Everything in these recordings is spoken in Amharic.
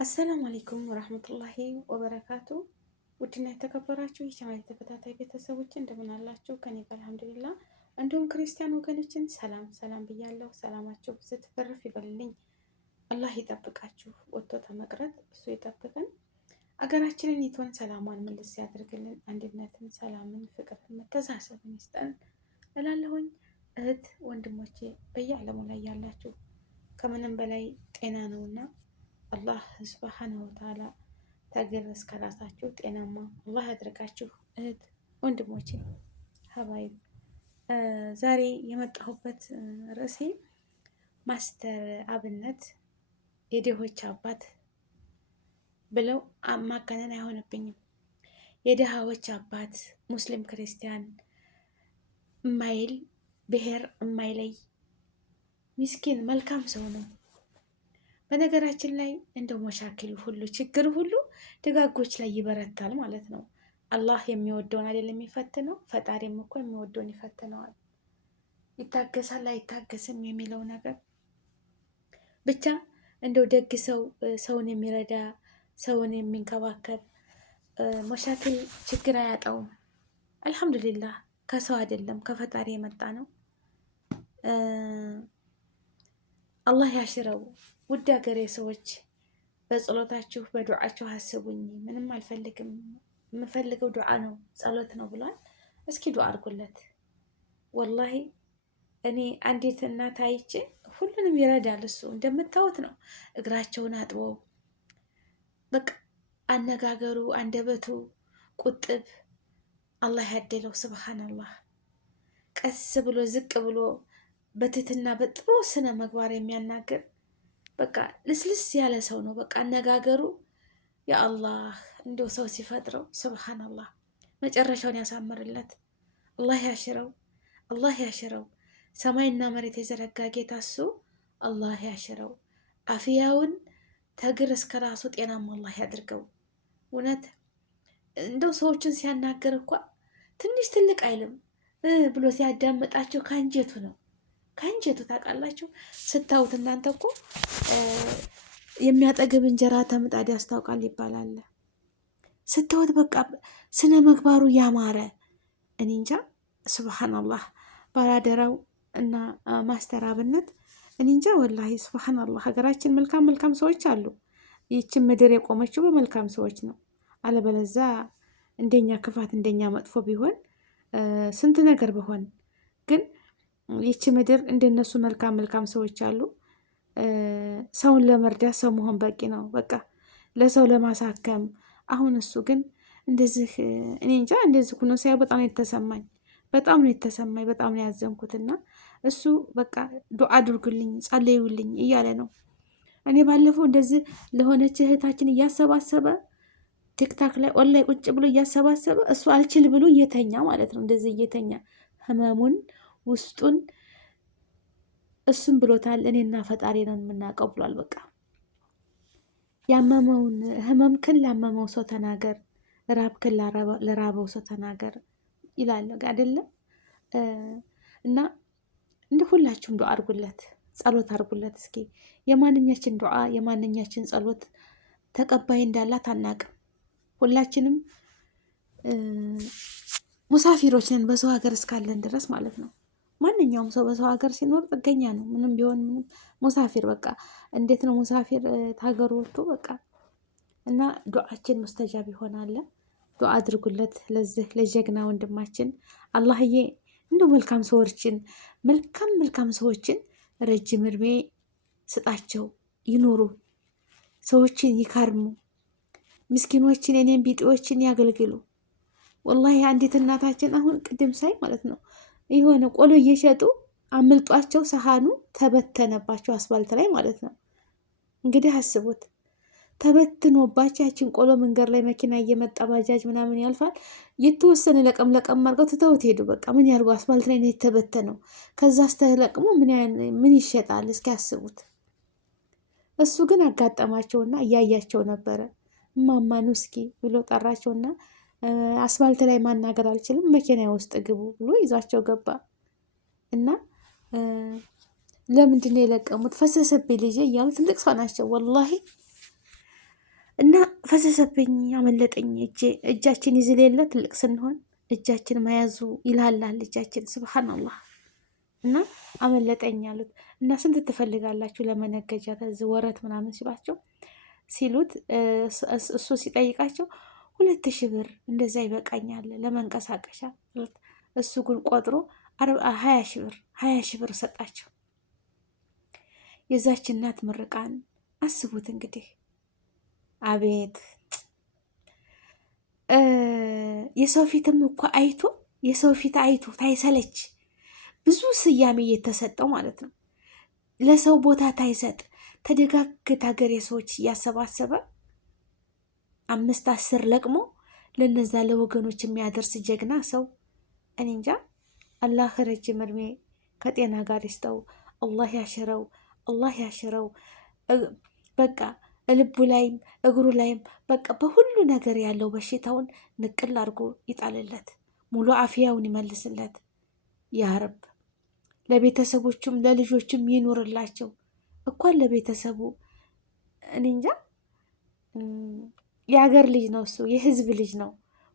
አሰላሙ አለይኩም ወራህመቱላሂ ወበረካቱ። ውድና የተከበራችሁ የቻናል ተከታታይ ቤተሰቦች እንደምን አላችሁ? ከኔ ጋር አልሐምዱሊላህ። እንዲሁም ክርስቲያን ወገኖችን ሰላም ሰላም ብያለሁ። ሰላማችሁ ስትፈርፍ ይበልልኝ። አላህ ይጠብቃችሁ። ወጥቶ ተመቅረት እሱ ይጠብቀን። አገራችንን ይቶን ሰላሟን መልስ ያድርግልን። አንድነትን፣ ሰላምን፣ ፍቅርን፣ መተሳሰብን ይስጠን እላለሁኝ። እህት ወንድሞቼ በየዓለሙ ላይ ያላችሁ ከምንም በላይ ጤና ነውና አላህ ሱብሓነሁ ወተዓላ ተግር እስከ ራሳችሁ ጤናማ አላህ ያድርጋችሁ። እህት ወንድሞቼ ሀባይብ ዛሬ የመጣሁበት ርዕሴ ማስተር አብነት የድሆች አባት ብለው ማጋነን አይሆንብኝም። የድሃዎች አባት ሙስሊም ክርስቲያን እማይል ብሔር እማይለይ ሚስኪን መልካም ሰው ነው። በነገራችን ላይ እንደው መሻክል ሁሉ ችግር ሁሉ ደጋጎች ላይ ይበረታል ማለት ነው። አላህ የሚወደውን አይደል የሚፈትነው? ፈጣሪም እኮ የሚወደውን ይፈትነዋል። ይታገሳል አይታገስም የሚለው ነገር ብቻ እንደው ደግ ሰው፣ ሰውን የሚረዳ፣ ሰውን የሚንከባከብ መሻክል ችግር አያጣውም። አልሐምዱሊላህ ከሰው አይደለም ከፈጣሪ የመጣ ነው። አላህ ያሽረው። ውድ ሀገሬ ሰዎች በጸሎታችሁ በዱዓችሁ አስቡኝ። ምንም አልፈልግም፣ የምፈልገው ዱዓ ነው ጸሎት ነው ብሏል። እስኪ ዱዓ አድርጉለት። ወላሂ እኔ አንዲት እናት አይቼ ሁሉንም ይረዳል እሱ እንደምታዩት ነው። እግራቸውን አጥበው በቃ አነጋገሩ፣ አንደበቱ ቁጥብ አላህ ያደለው ስብሓንላህ። ቀስ ብሎ ዝቅ ብሎ በትህትና በጥሩ ስነ ምግባር የሚያናግር በቃ ልስልስ ያለ ሰው ነው። በቃ አነጋገሩ የአላህ እንደው ሰው ሲፈጥረው ስብሓንላህ መጨረሻውን ያሳምርለት። አላህ ያሽረው፣ አላህ ያሽረው። ሰማይና መሬት የዘረጋ ጌታ እሱ አላህ ያሽረው። አፍያውን ተግር እስከ ራሱ ጤናማ አላህ ያድርገው። እውነት እንደው ሰዎችን ሲያናገር እኳ ትንሽ ትልቅ አይልም ብሎ ሲያዳምጣቸው ከአንጀቱ ነው ከአንጀቱ ታውቃላችሁ። ስታዩት እናንተ እኮ የሚያጠግብ እንጀራ ተምጣድ ያስታውቃል ይባላል። ስታዩት በቃ ስነ ምግባሩ ያማረ እኔ እንጃ ስብሓንላህ። ባላደራው እና ማስተር አብነት እኔ እንጃ ወላሂ ስብሓንላህ። ሀገራችን መልካም መልካም ሰዎች አሉ። ይችን ምድር የቆመችው በመልካም ሰዎች ነው። አለበለዛ እንደኛ ክፋት እንደኛ መጥፎ ቢሆን ስንት ነገር በሆን ግን ይቺ ምድር እንደነሱ መልካም መልካም ሰዎች አሉ። ሰውን ለመርዳት ሰው መሆን በቂ ነው። በቃ ለሰው ለማሳከም። አሁን እሱ ግን እንደዚህ እኔ እንጃ እንደዚህ ሆኖ ሳይ በጣም ነው የተሰማኝ። በጣም ነው የተሰማኝ። በጣም ነው ያዘንኩትና እሱ በቃ ዱዓ አድርጉልኝ ጸልዩልኝ እያለ ነው። እኔ ባለፈው እንደዚህ ለሆነች እህታችን እያሰባሰበ ቲክታክ ላይ ኦንላይ ቁጭ ብሎ እያሰባሰበ እሱ አልችል ብሎ እየተኛ ማለት ነው። እንደዚህ እየተኛ ህመሙን ውስጡን እሱም ብሎታል። እኔና ፈጣሪ ነው የምናውቀው ብሏል። በቃ ያመመውን ህመምክን ላመመው ሰው ተናገር፣ ራብክን ለራበው ሰው ተናገር ይላል አይደለም? እና እንደ ሁላችሁም ዱዓ አድርጉለት፣ ጸሎት አድርጉለት። እስኪ የማንኛችን ዱዓ የማንኛችን ጸሎት ተቀባይ እንዳላት አናቅም። ሁላችንም ሙሳፊሮች ነን በሰው ሀገር እስካለን ድረስ ማለት ነው። ማንኛውም ሰው በሰው ሀገር ሲኖር ጥገኛ ነው። ምንም ቢሆን ምንም ሙሳፊር በቃ እንዴት ነው ሙሳፊር ታገሩ ወጥቶ በቃ እና ዱዓችን ሙስተጃብ ይሆናል። ዱዓ አድርጉለት ለዚህ ለጀግና ወንድማችን። አላህዬ እንደው መልካም ሰዎችን መልካም ሰዎችን ረጅም እድሜ ስጣቸው፣ ይኖሩ፣ ሰዎችን ይካርሙ፣ ምስኪኖችን የኔን ቢጤዎችን ያገልግሉ። ወላሂ አንዲት እናታችን አሁን ቅድም ሳይ ማለት ነው የሆነ ቆሎ እየሸጡ አምልጧቸው ሰሃኑ ተበተነባቸው አስፋልት ላይ ማለት ነው። እንግዲህ አስቡት ተበትኖባቸው ያችን ቆሎ መንገድ ላይ መኪና እየመጣ ባጃጅ ምናምን ያልፋል። የተወሰነ ለቀም አድርገው ትተውት ሄዱ። በቃ ምን ያርጉ? አስፋልት ላይ ነው የተበተነው። ከዛ አስተለቅሞ ምን ይሸጣል? እስኪ አስቡት። እሱ ግን አጋጠማቸውና እያያቸው ነበረ። እማማ ኑ እስኪ ብሎ ጠራቸውና አስፋልት ላይ ማናገር አልችልም፣ መኪና ውስጥ ግቡ ብሎ ይዟቸው ገባ እና ለምንድን ነው የለቀሙት? ፈሰሰብኝ ልጄ እያሉ ትልቅ ሰው ናቸው ወላሂ። እና ፈሰሰብኝ፣ አመለጠኝ። እጃችን ይዝል የለ ትልቅ ስንሆን እጃችን መያዙ ይላላል እጃችን። ስብሓንላህ። እና አመለጠኝ አሉት። እና ስንት ትፈልጋላችሁ ለመነገጃ ከዚህ ወረት ምናምን ሲሉት እሱ ሲጠይቃቸው 2000 ብር እንደዛ ይበቃኛል ለመንቀሳቀሻ። እሱ ግን ቆጥሮ 20 ሺህ ብር ሰጣቸው። የዛች እናት ምርቃን አስቡት እንግዲህ። አቤት የሰው ፊትም እኮ አይቶ የሰው ፊት አይቶ ታይሰለች። ብዙ ስያሜ እየተሰጠው ማለት ነው። ለሰው ቦታ ታይሰጥ ተደጋግት ሀገር የሰዎች እያሰባሰበ 5 10 ለቅሞ ለነዛ ለወገኖች የሚያደርስ ጀግና ሰው። እኔ እንጃ። አላህ ረጅም እድሜ ከጤና ጋር ይስጠው። አላህ ያሽረው፣ አላህ ያሽረው። በቃ ልቡ ላይም እግሩ ላይም በቃ በሁሉ ነገር ያለው በሽታውን ንቅል አድርጎ ይጣልለት፣ ሙሉ አፍያውን ይመልስለት ያ ረብ። ለቤተሰቦቹም ለልጆቹም ይኑርላቸው። እንኳን ለቤተሰቡ እኔ እንጃ። የሀገር ልጅ ነው እሱ፣ የህዝብ ልጅ ነው።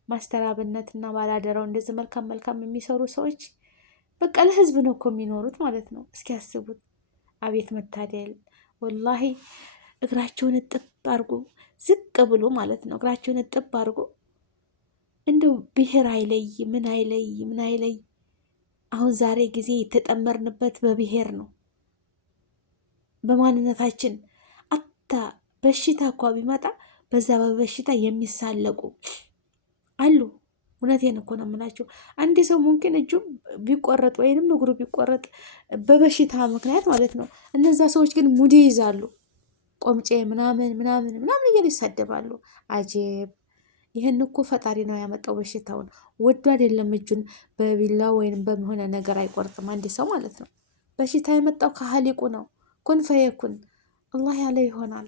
ማስተር አብነት እና ባላደራው እንደዚህ መልካም መልካም የሚሰሩ ሰዎች በቃ ለህዝብ ነው እኮ የሚኖሩት ማለት ነው። እስኪ ያስቡት። አቤት መታደል ወላሂ። እግራቸውን እጥብ አድርጎ ዝቅ ብሎ ማለት ነው። እግራቸውን እጥብ አድርጎ እንደው ብሔር አይለይ ምን አይለይ ምን አይለይ። አሁን ዛሬ ጊዜ የተጠመርንበት በብሔር ነው፣ በማንነታችን። አታ በሽታ እኳ ቢመጣ በዛ በበሽታ የሚሳለቁ አሉ። እውነቴን እኮ ነው የምላቸው። አንድ ሰው ሙምኪን እጁ ቢቆረጥ ወይንም እግሩ ቢቆረጥ በበሽታ ምክንያት ማለት ነው። እነዛ ሰዎች ግን ሙድ ይይዛሉ። ቆምጬ ምናምን ምናምን ምናምን እያሉ ይሳደባሉ። አጀብ! ይህን እኮ ፈጣሪ ነው ያመጣው በሽታውን። ወዶ አይደለም እጁን በቢላ ወይንም በሆነ ነገር አይቆርጥም አንድ ሰው ማለት ነው። በሽታ የመጣው ከሀሊቁ ነው። ኩን ፈየኩን፣ አላህ ያለ ይሆናል።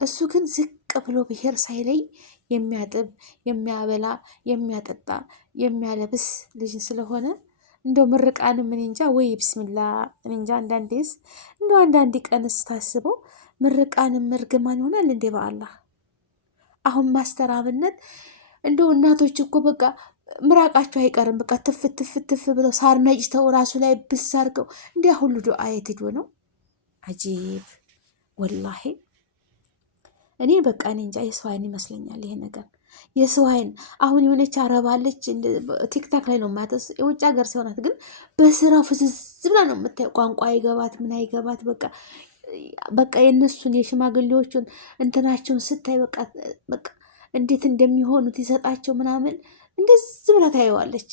እሱ ግን ዝቅ ብሎ ብሔር ሳይለይ የሚያጥብ የሚያበላ የሚያጠጣ የሚያለብስ ልጅ ስለሆነ እንደው ምርቃን ምን እንጃ ወይ ብስሚላ ምን እንጃ። አንዳንዴስ እንደው አንዳንድ ቀንስ ታስበው ምርቃንም እርግማን ይሆናል እንዴ በአላህ። አሁን ማስተር አብነት እንደው እናቶች እኮ በቃ ምራቃቸው አይቀርም። በቃ ትፍ ትፍ ትፍ ብለው ሳር ነጭተው ራሱ ላይ ብስ አድርገው እንዲያ ሁሉ ዱዓ የትዶ ነው። አጂብ ወላሂ። እኔ በቃ እኔ እንጃ የሰው አይን ይመስለኛል ይሄ ነገር፣ የሰው አይን። አሁን የሆነች አረባለች ቲክታክ ላይ ነው ማተስ የውጭ ሀገር ሲሆናት ግን በስራው ፍዝዝ ብላ ነው የምታየው። ቋንቋ አይገባት ምን አይገባት። በቃ የእነሱን የሽማግሌዎቹን እንትናቸውን ስታይ በቃ እንዴት እንደሚሆኑት ይሰጣቸው ምናምን እንደዚህ ብላ ታየዋለች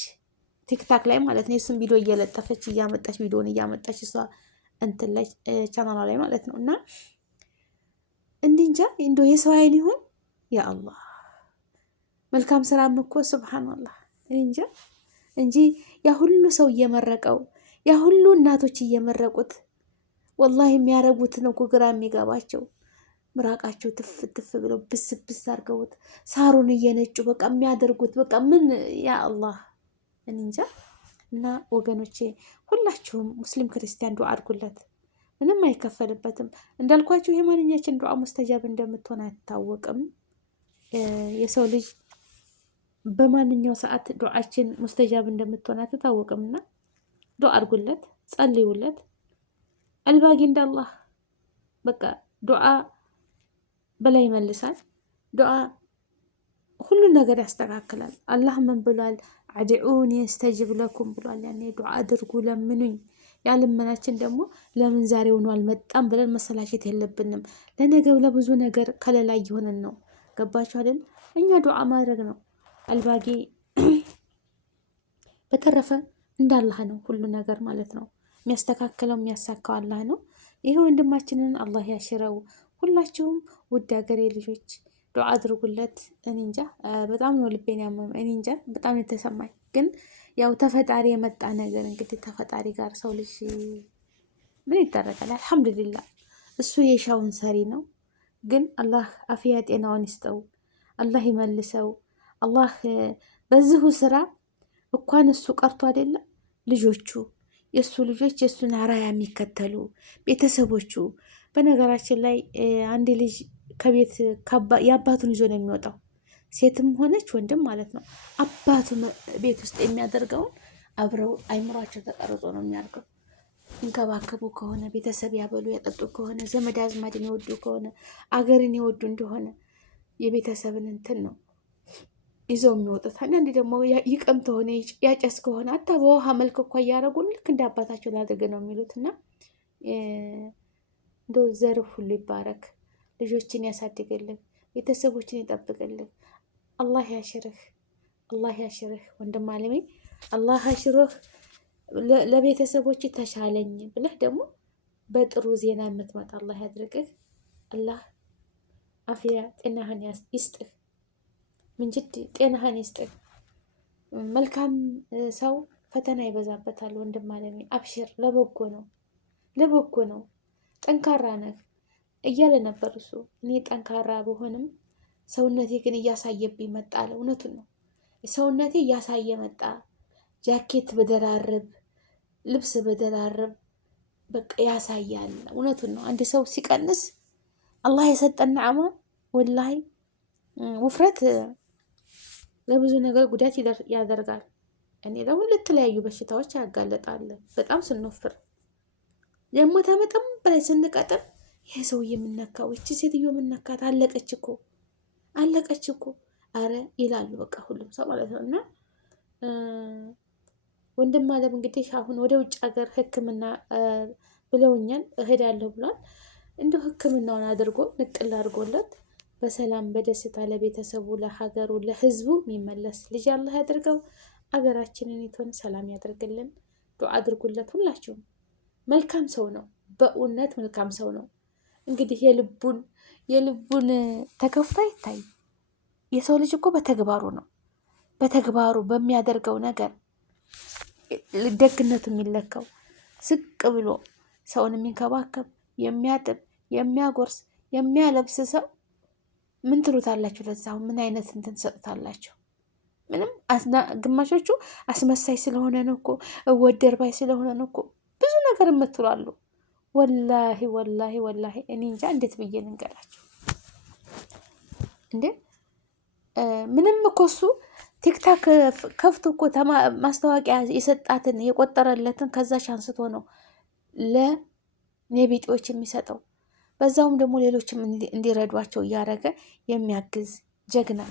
ቲክታክ ላይ ማለት ነው። የሱን ቪዲዮ እየለጠፈች እያመጣች ቪዲዮን እያመጣች እሷ እንትን ላይ ቻናሏ ላይ ማለት ነው። እና እንዲንጃ እንደው የሰው አይን ይሆን ያ አላህ። መልካም ስራም እኮ ሱብሃንአላህ እንጃ እንጂ ያ ሁሉ ሰው እየመረቀው ያ ሁሉ እናቶች እየመረቁት ወላሂ የሚያረጉትን እኮ ግራ የሚገባቸው። ምራቃቸው ትፍ ትፍ ብለው ብስ ብስ አድርገውት ሳሩን እየነጩ በቃ የሚያደርጉት በቃ ምን ያ አላህ እንጃ። እና ወገኖቼ ሁላችሁም ሙስሊም ክርስቲያን ዱዓ አድርጉለት። ምንም አይከፈልበትም። እንዳልኳችሁ የማንኛችን ዱዓ ሙስተጃብ እንደምትሆን አይታወቅም። የሰው ልጅ በማንኛው ሰዓት ዱዓችን ሙስተጃብ እንደምትሆን አይታወቅም። እና ዱዓ አድርጉለት፣ ጸልዩለት። አልባጊ እንዳላህ በቃ ዱዓ በላይ ይመልሳል። ዱዓ ሁሉን ነገር ያስተካክላል። አላህ ምን ብሏል? አድዑኒ የስተጅብ ለኩም ብሏል። ያኔ ዱዓ አድርጉ ለምኑኝ። ያልመናችን ደግሞ ለምን ዛሬውኑ አልመጣም ብለን መሰላቸት የለብንም። ለነገው ለብዙ ነገር ከለላ እየሆነን ነው። ገባችሁ አይደል? እኛ ዱዓ ማድረግ ነው አልባጊ። በተረፈ እንዳላህ ነው ሁሉ ነገር ማለት ነው። የሚያስተካክለው የሚያሳካው አላህ ነው። ይሄ ወንድማችንን አላህ ያሽረው። ሁላችሁም ውድ ሀገሬ ልጆች ዱዓ አድርጉለት። እኔ እንጃ በጣም ነው ልቤን ያመመ። እኔ እንጃ በጣም የተሰማኝ ግን ያው ተፈጣሪ የመጣ ነገር እንግዲህ ተፈጣሪ ጋር ሰው ልጅ ምን ይደረጋል? አልሐምዱሊላህ እሱ የሻውን ሰሪ ነው። ግን አላህ አፍያ ጤናውን ይስጠው፣ አላህ ይመልሰው። አላህ በዚሁ ስራ እንኳን እሱ ቀርቶ አይደለም ልጆቹ የእሱ ልጆች የእሱን አራያ የሚከተሉ ቤተሰቦቹ። በነገራችን ላይ አንድ ልጅ ከቤት የአባቱን ይዞ ነው የሚወጣው። ሴትም ሆነች ወንድም ማለት ነው። አባቱ ቤት ውስጥ የሚያደርገውን አብረው አይምሯቸው ተቀርጾ ነው የሚያድገው። ይንከባከቡ ከሆነ ቤተሰብ ያበሉ ያጠጡ ከሆነ ዘመድ አዝማድን የወዱ ከሆነ አገርን የወዱ እንደሆነ የቤተሰብን እንትን ነው ይዘው የሚወጡት። አንዳንዴ ደግሞ ይቀም ከሆነ ያጨስ ከሆነ አታ በውሃ መልክ እኳ እያደረጉ ልክ እንደ አባታቸው ላድርግ ነው የሚሉት። እና እንደው ዘርፍ ሁሉ ይባረክ፣ ልጆችን ያሳድግልን፣ ቤተሰቦችን ይጠብቅልን። አላህ ያሽርህ፣ አላህ ያሽርህ ወንድም አለሜ፣ አላህ ያሽርህ። ለቤተሰቦች ተሻለኝ ብለህ ደግሞ በጥሩ ዜና የምትመጣ አላህ ያድርግህ። አላህ አፍያ ጤናህን ይስጥህ። ምንጅድ ጤናህን ይስጥህ። መልካም ሰው ፈተና ይበዛበታል ወንድም አለሜ፣ አብሽር። ለበጎ ነው፣ ለበጎ ነው። ጠንካራ ነህ እያለ ነበር እሱ። እኔ ጠንካራ በሆንም ሰውነቴ ግን እያሳየብኝ መጣ አለ። እውነቱን ነው። ሰውነቴ እያሳየ መጣ። ጃኬት በደራርብ ልብስ በደራርብ በቃ ያሳያል። እውነቱን ነው። አንድ ሰው ሲቀንስ አላህ የሰጠን ነዓማ ወላሂ ውፍረት ለብዙ ነገር ጉዳት ያደርጋል። እኔ ለተለያዩ በሽታዎች ያጋለጣል። በጣም ስንወፍር ደግሞ ተመጠን በላይ ስንቀጥም ይሄ ሰው የምነካው እቺ ሴትዮ የምነካት አለቀች እኮ አለቀች እኮ አረ ይላሉ በቃ ሁሉም ሰው ማለት ነው። እና ወንድም አለም እንግዲህ አሁን ወደ ውጭ ሀገር ሕክምና ብለውኛል እሄዳለሁ ብሏል። እንደው ሕክምናውን አድርጎ ንቅል አድርጎለት በሰላም በደስታ ለቤተሰቡ፣ ለሀገሩ፣ ለህዝቡ የሚመለስ ልጅ አላህ ያድርገው። አገራችንን ይቶን ሰላም ያደርግልን። ዱዓ አድርጉለት ሁላችሁም። መልካም ሰው ነው፣ በእውነት መልካም ሰው ነው። እንግዲህ የልቡን ተከፍቶ አይታይ። የሰው ልጅ እኮ በተግባሩ ነው፣ በተግባሩ በሚያደርገው ነገር ደግነቱ የሚለካው። ዝቅ ብሎ ሰውን የሚንከባከብ የሚያጥብ፣ የሚያጎርስ፣ የሚያለብስ ሰው ምን ትሉታላችሁ? ለዛው ምን አይነት እንትን ትሰጡታላችሁ? ምንም። ግማሾቹ አስመሳይ ስለሆነ ነው እኮ እወደር ባይ ስለሆነ ነው እኮ ብዙ ነገር የምትሏሉ። ወላሂ ወላሂ ወላሂ እኔ እንጃ እንዴት ብዬ ልንገራችሁ እንዴ። ምንም እኮ እሱ ቲክታክ ከፍቶ እኮ ማስታወቂያ የሰጣትን የቆጠረለትን ከዛች አንስቶ ነው ለኔቢጤዎች የሚሰጠው። በዛውም ደግሞ ሌሎችም እንዲረዷቸው እያደረገ የሚያግዝ ጀግና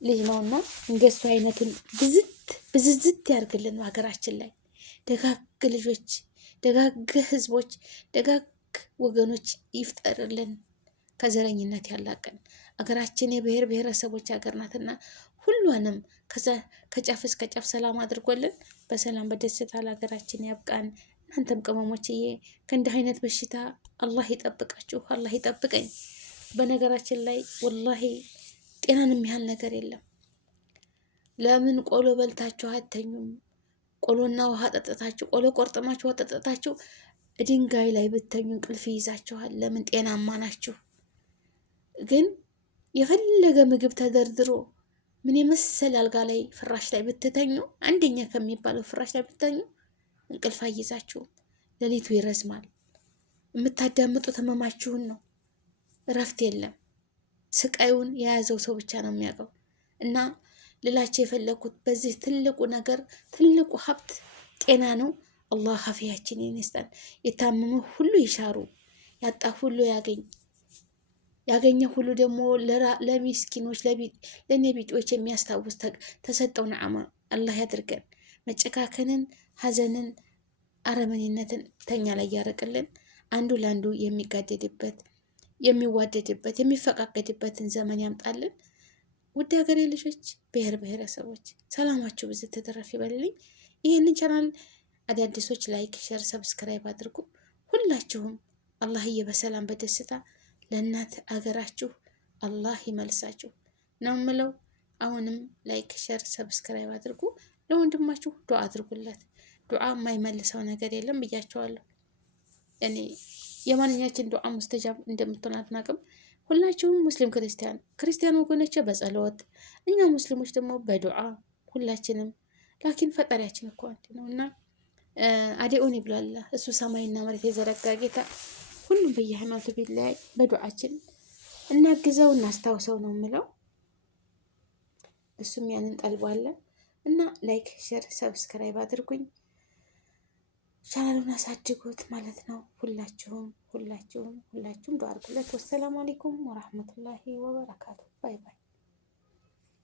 ልጅ ነውና እንደሱ አይነቱን ብዝዝት ያርግልን ሀገራችን ላይ። ደጋግ ልጆች፣ ደጋግ ህዝቦች፣ ደጋግ ወገኖች ይፍጠርልን። ከዘረኝነት ያላቀን። ሀገራችን የብሔር ብሔረሰቦች ሀገር ናትና ሁሉንም ከጫፍ እስከ ጫፍ ሰላም አድርጎልን በሰላም በደስታ ለሀገራችን ያብቃን። እናንተም ቅመሞችዬ ከእንዲህ አይነት በሽታ አላህ ይጠብቃችሁ፣ አላህ ይጠብቀኝ። በነገራችን ላይ ወላሂ ጤናን የሚያህል ነገር የለም። ለምን ቆሎ በልታችሁ አተኙም? ቆሎና ውሃ ጠጥታችሁ፣ ቆሎ ቆርጥማችሁ ውሃ ጠጥታችሁ ድንጋይ ላይ ብተኙ እንቅልፍ ይይዛችኋል። ለምን? ጤናማ ናችሁ። ግን የፈለገ ምግብ ተደርድሮ ምን የመሰል አልጋ ላይ ፍራሽ ላይ ብትተኙ፣ አንደኛ ከሚባለው ፍራሽ ላይ ብትተኙ እንቅልፍ አይዛችሁም። ሌሊቱ ይረዝማል። የምታዳምጡት ህመማችሁን ነው። እረፍት የለም። ስቃዩን የያዘው ሰው ብቻ ነው የሚያውቀው። እና ልላቸው የፈለኩት በዚህ ትልቁ ነገር ትልቁ ሀብት ጤና ነው። አላህ አፊያችንን ይስጠን። የታመመ ሁሉ ይሻሩ፣ ያጣ ሁሉ ያገኝ፣ ያገኘ ሁሉ ደግሞ ለሚስኪኖች ለኔ ቢጤዎች የሚያስታውስ ተሰጠው ነዓማ አላህ ያድርገን። መጨካከንን፣ ሀዘንን፣ አረመኔነትን ተኛ ላይ ያረቅልን። አንዱ ለአንዱ የሚጋደድበት የሚዋደድበት የሚፈቃቀድበትን ዘመን ያምጣልን። ውድ ሀገሬ ልጆች፣ ብሔር ብሔረሰቦች ሰላማችሁ ብዙ ተተረፍ ይበልልኝ። ይህንን ቻናል አዳዲሶች ላይክ፣ ሸር፣ ሰብስክራይብ አድርጉ። ሁላችሁም አላህዬ በሰላም በደስታ ለእናት አገራችሁ አላህ ይመልሳችሁ ነው ምለው። አሁንም ላይክ፣ ሸር፣ ሰብስክራይብ አድርጉ። ለወንድማችሁ ዱዓ አድርጉለት። ዱዓ የማይመልሰው ነገር የለም ብያቸዋለሁ። እኔ የማንኛችን ዱዓ ሙስተጃብ እንደምትሆን አትናቅም። ሁላችሁም ሙስሊም ክርስቲያን ወገኖች በጸሎት እኛ ሙስሊሞች ደግሞ በዱዓ ሁላችንም። ላኪን ፈጣሪያችን እኮ አንድ ነው እና አዲኡን ይብላል እሱ ሰማይና መሬት የዘረጋ ጌታ። ሁሉም በየሃይማኖቱ ቢለያይ በዱዓችን እናግዘው እናስታውሰው ነው የምለው። እሱም ያንን ጠልቧለ እና ላይክ፣ ሼር፣ ሰብስክራይብ አድርጉኝ። ቻናሉን አሳድጉት ማለት ነው። ሁላችሁም ዱዓ አድርጉለት። ወሰላሙ አለይኩም ወራህመቱላሂ ወበረካቱ። ባይ ባይ።